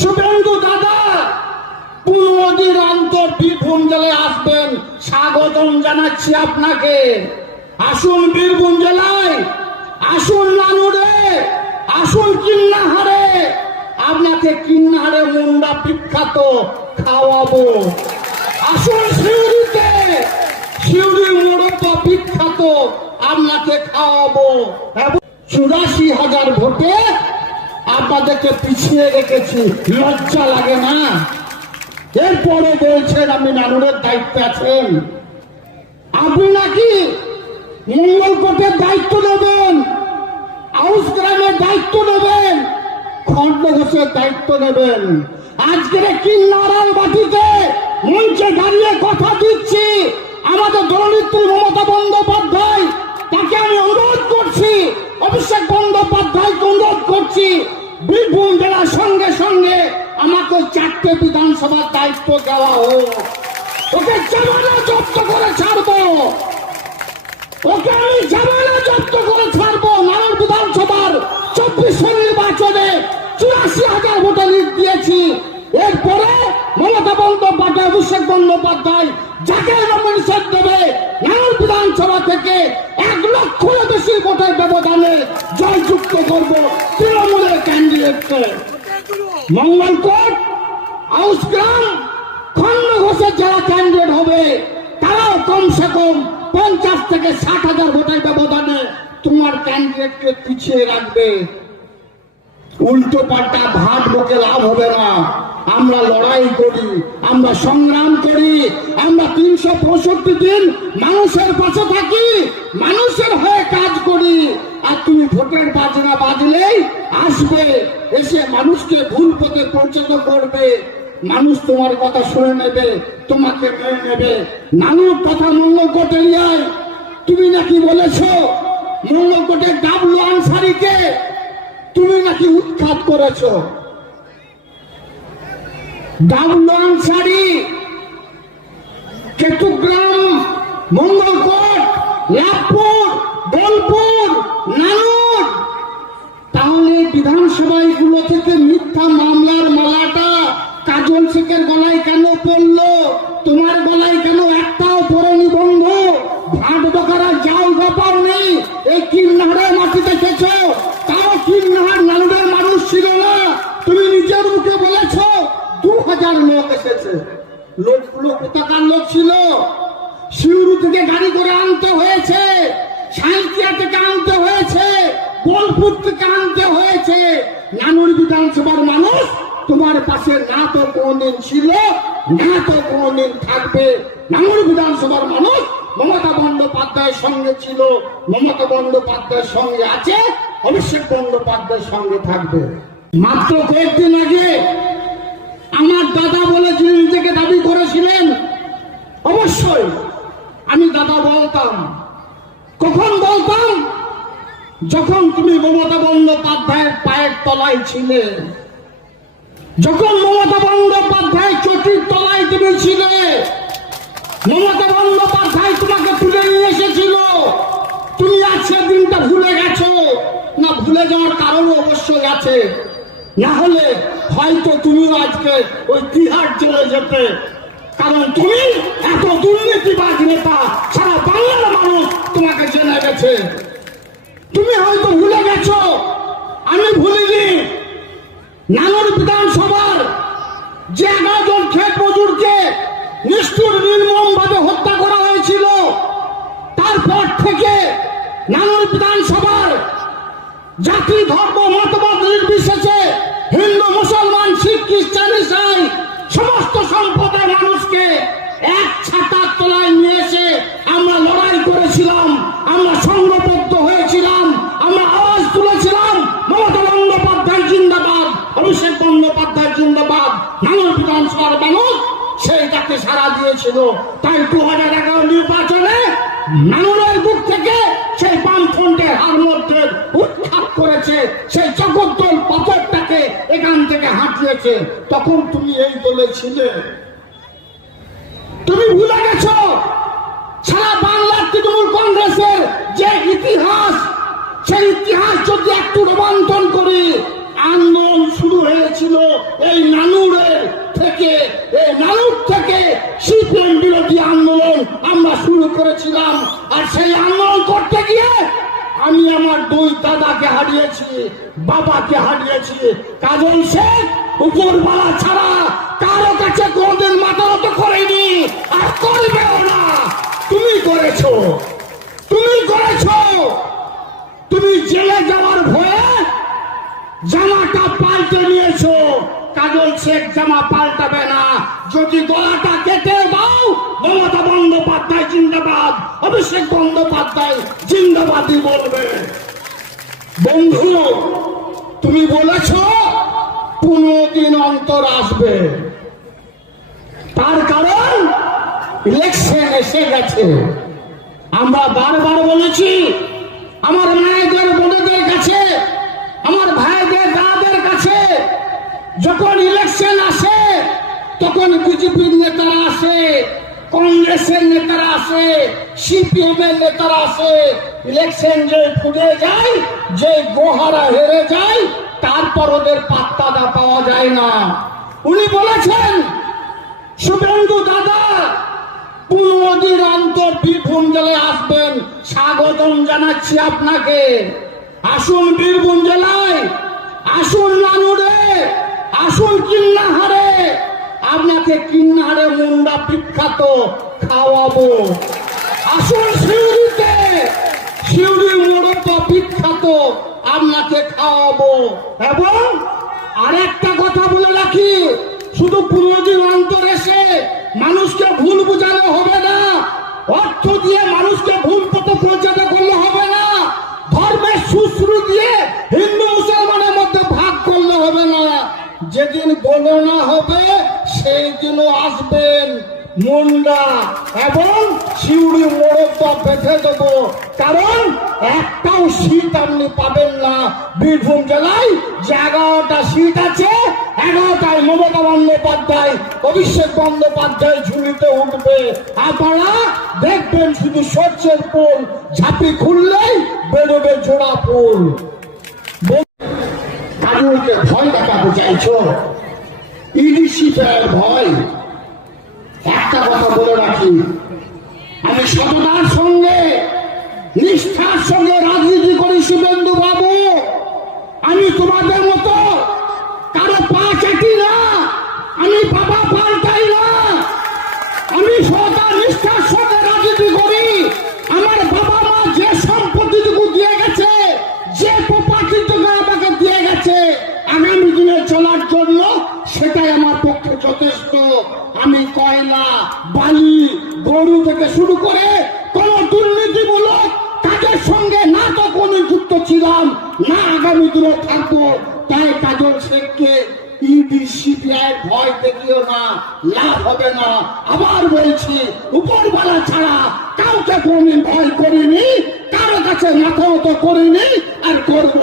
শুভেন্দু দাদা পুনদিন অন্তর বীরভূম জেলায় আসবেন। স্বাগতম জানাচ্ছি আপনাকে। আসুন বীরভূম জেলায়, আসুন নানুরে আসুন কিন্নাহারে আপনাকে কিন্নাহারে মুন্ডা বিখ্যাত খাওয়াবো। আসুন শিউরিতে শিউরি মোড়ক বিখ্যাত, আপনাকে খাওয়াবো। এবং চুরাশি হাজার ভোটে আপনাদেরকে পিছিয়ে রেখেছি। লজ্জা লাগে না? এরপরে বলছেন আপনি নানুরের দায়িত্বে আছেন। আপনি নাকি মঙ্গলকোটের দায়িত্ব নেবেন? আউস গ্রামের দায়িত্ব নেবেন? খন্ড ঘোষের দায়িত্ব নেবেন? আজকের কি নারায়ণ বাটিতে মঞ্চে দাঁড়িয়ে কথা দিচ্ছি। আমাদের দলনেত্রী মমতা বন্দ্যোপাধ্যায় তাকে আমি অনুরোধ করছি অভিষেক বন্দ্যোপাধ্যায়কে অনুরোধ করছি। বীরভূম জেলার সঙ্গে সঙ্গে আমাকে চারটে বিধানসভার দায়িত্ব দেওয়া হোক ওকে জামানা জব্দ করে ছাড়বো। ওকে আমি জামানা জব্দ করে ছাড়বো নারায়ণ বিধানসভার চব্বিশ নির্বাচনে চুরাশি হাজার ভোটে লিড দিয়েছি। এরপরে মমতা বন্দ্যোপাধ্যায়, অভিষেক বন্দ্যোপাধ্যায় যাকে নমিনেশন দেবে নারায়ণ বিধানসভা থেকে লক্ষের বেশি ভোটের ব্যবধানে জয়যুক্ত করব তৃণমূলের ক্যান্ডিডেটকে মঙ্গলকোট আউসগ্রাম খন্ড ঘোষের যারা ক্যান্ডিডেট হবে, তারাও কমসে কম পঞ্চাশ থেকে ষাট হাজার ভোটের ব্যবধানে তোমার ক্যান্ডিডেটকে পিছিয়ে রাখবে। উল্টো পাল্টা ভাট বকে লাভ হবে না। আমরা লড়াই করি, আমরা সংগ্রাম করি, আমরা তিনশো পঁয়ষট্টি দিন মানুষের পাশে থাকি, মানুষের হয়ে কাজ করি। আর তুমি ভোটের বাজনা বাজলেই আসবে, এসে মানুষকে ভুল পথে পৌঁছাত করবে। মানুষ তোমার কথা শুনে নেবে, তোমাকে মেনে নেবে। নানুর কথা মঙ্গলকোট এরিয়ায় তুমি নাকি বলেছ মঙ্গলকোটের ডাবলু আনসারিকে তুমি নাকি উৎখাত করেছ? ডাবলু আনসারি কেতুগ্রাম মঙ্গলকোট লাভপুর বোলপুর নানুর তাহলে বিধানসভা এগুলো থেকে মিথ্যা মামলার মালাটা কাজল শেখের গলায় কেন পড়ল তোমার গলায় কেন একটাও পড়েনি বন্ধু ভাট বকারা যাও ব্যাপার নেই এই কিন্নাহারের মাটিতে খেছো তাও কিন্নাহার নানুদের মানুষ ছিল না তুমি নিজের মুখে বলেছ দু হাজার লোক এসেছে লোকগুলো কোথাকার লোক ছিল শিউরু থেকে গাড়ি করে আনতে হয়েছে সাঁইকিয়া থেকে আনতে হয়েছে আনতে হয়েছে। নানুর বিধানসভার মানুষ, তোমার পাশে না তো কোনদিন ছিল, না তো কোনদিন থাকবে। নানুর বিধানসভার মানুষ, মমতা বন্দ্যোপাধ্যায়ের সঙ্গে ছিল, মমতা বন্দ্যোপাধ্যায়ের সঙ্গে আছে, অভিষেক বন্দ্যোপাধ্যায়ের সঙ্গে থাকবে। মাত্র কয়েকদিন আগে আমার দাদা বলেছিলেন নিজেকে দাবি করেছিলেন। অবশ্যই, আমি দাদা বলতাম কখন বলতাম? যখন তুমি মমতা বন্দ্যোপাধ্যায়ের পায়ের তলায় ছিলে। যখন মমতা বন্দ্যোপাধ্যায় চটির তলায় তুমি ছিলে। মমতা বন্দ্যোপাধ্যায় তোমাকে তুলে নিয়ে এসেছিল। তুমি আজ সেদিনটা ভুলে গেছো। না, ভুলে যাওয়ার কারণ অবশ্যই আছে না হলে হয়তো তুমিও আজকে ওই তিহার চলে যেতে। কারণ তুমি এত দুর্নীতিবাজ নেতা, সারা বাংলার মানুষ তোমাকে জেনে গেছে। তুমি হয়তো ভুলে গেছো। আমি ভুলিনি। নানুর বিধানসভার যে এগারো জন ক্ষেত মজুরকে নিষ্ঠুর নির্মম ভাবে হত্যা করা হয়েছিল তারপর থেকে নানুর বিধানসভার জাতি, ধর্ম, মতবাদ নির্বিশেষে হিন্দু, মুসলমান, শিখ, খ্রিস্টান, ইসাই, সমস্ত সম্প্রদায়ের মানুষকে এক ছাতার তলায় নিয়ে এসে আমরা লড়াই করেছিলাম আমরা সংঘবদ্ধ হয়েছিলাম আমরা আওয়াজ তুলেছিলাম মমতা বন্দ্যোপাধ্যায় জিন্দাবাদ অভিষেক বন্দ্যোপাধ্যায় জিন্দাবাদ নানুর বিধানসভার মানুষ সেইটাকে সারা দিয়েছিল। তাই দু হাজার এগারো নির্বাচনে নানুরের বুক থেকে সেই বামফ্রন্টের হার মধ্যে উৎখাত করেছে, সেই জগদ্দল পাথরটাকে এখান থেকে হাঁটিয়েছে। তখন তুমি এই দলে ছিলে। তুমি ভুলে গেছো, সারা বাংলার তৃণমূল কংগ্রেসের যে ইতিহাস, সেই ইতিহাস যদি একটু রোমান্তন করি, আন্দোলন শুরু হয়েছিল এই নানুরের থেকে এই নানুর থেকে সিপিএম বিরোধী আন্দোলন আমরা শুরু করেছিলাম। আর সেই আন্দোলন করতে গিয়ে আমি আমার দুই দাদাকে হারিয়েছি, বাবাকে হারিয়েছি। কাজল শেখ উপরবালা ছাড়া কারও কাছে কোনদিন মাথা নত করেনি। আর করবেও না। তুমি করেছ। তুমি করেছ। তুমি জেলে যাওয়ার ভয়ে জামাটা পাল্টে নিয়েছো। কাজল শেখ জামা পাল্টাবে না। যদি গলাটা কেটে মমতা বন্দ্যোপাধ্যায় জিন্দাবাদ, অভিষেক বন্দ্যোপাধ্যায় জিন্দাবাদই বলবে। বন্ধু, তুমি বলেছ পনেরো দিন অন্তর আসবে। তার কারণ ইলেকশন এসে গেছে। আমরা বারবার বলেছি, আমার মায়েদের, বোনেদের কাছে, আমার ভাইদের দাদের কাছে, যখন ইলেকশন আসে, তখন বিজেপির নেতারা আসে কংগ্রেসের নেতারা আসে সিপিএম এর নেতারা আসে ইলেকশন যে ফুটে যায়, যে গোহারা হেরে যায়, তারপর ওদের পাত্তাটা পাওয়া যায় না। উনি বলেছেন, শুভেন্দু দাদা অন্তর বীরভূম জেলায় আসবেন। স্বাগতম জানাচ্ছি আপনাকে। আসুন বীরভূম জেলায়, আসুন নানুরে আসুন কিন্নাহারে। আপনাকে কিন্নাহারে মুন্ডা বিখ্যাত খাওয়াবো। আসুন শিউরিতে শিউরি মোড়ক বিখ্যাত, আপনাকে খাওয়াবো। এবং আরেকটা কথা বলে রাখি, শুধু পনেরো দিন অন্তর এসে মানুষকে ভুল বোঝানো হবে না। অর্থ দিয়ে মানুষকে ভুল পথে পৌঁছাতে করলে হবে না ধর্মের সুশ্রু দিয়ে হিন্দু মুসলমানের মধ্যে ভাগ করলে হবে না যেদিন গণনা হবে দিনও আসবেন? মুন্ডা এবং শিউড়ি মোড়কটা বেঁধে দেব। কারণ একটাও শীত আপনি পাবেন না। বীরভূম জেলায় যে এগারোটা শীত আছে, এগারোটায় মমতা বন্দ্যোপাধ্যায়, অভিষেক বন্দ্যোপাধ্যায় ঝুলিতে উঠবে। আপনারা দেখবেন শুধু সর্ষের ফুল, ঝাঁপি খুললেই বেরোবে জোড়া ফুল। ভয় দেখাতে চাইছো? ভয়। একটা কথা বলে রাখি আমি সততার সঙ্গে নিষ্ঠার সঙ্গে রাজনীতি আগামী দিনে থাকব, তাই কাজল শেখকে ইডি সিবিআই ভয় দেখিও না, লাভ হবে না। আবার বলছি উপরবেলা ছাড়া কাউকে কোনদিন ভয় করিনি, কারও কাছে মাথা মতো করিনি, আর করব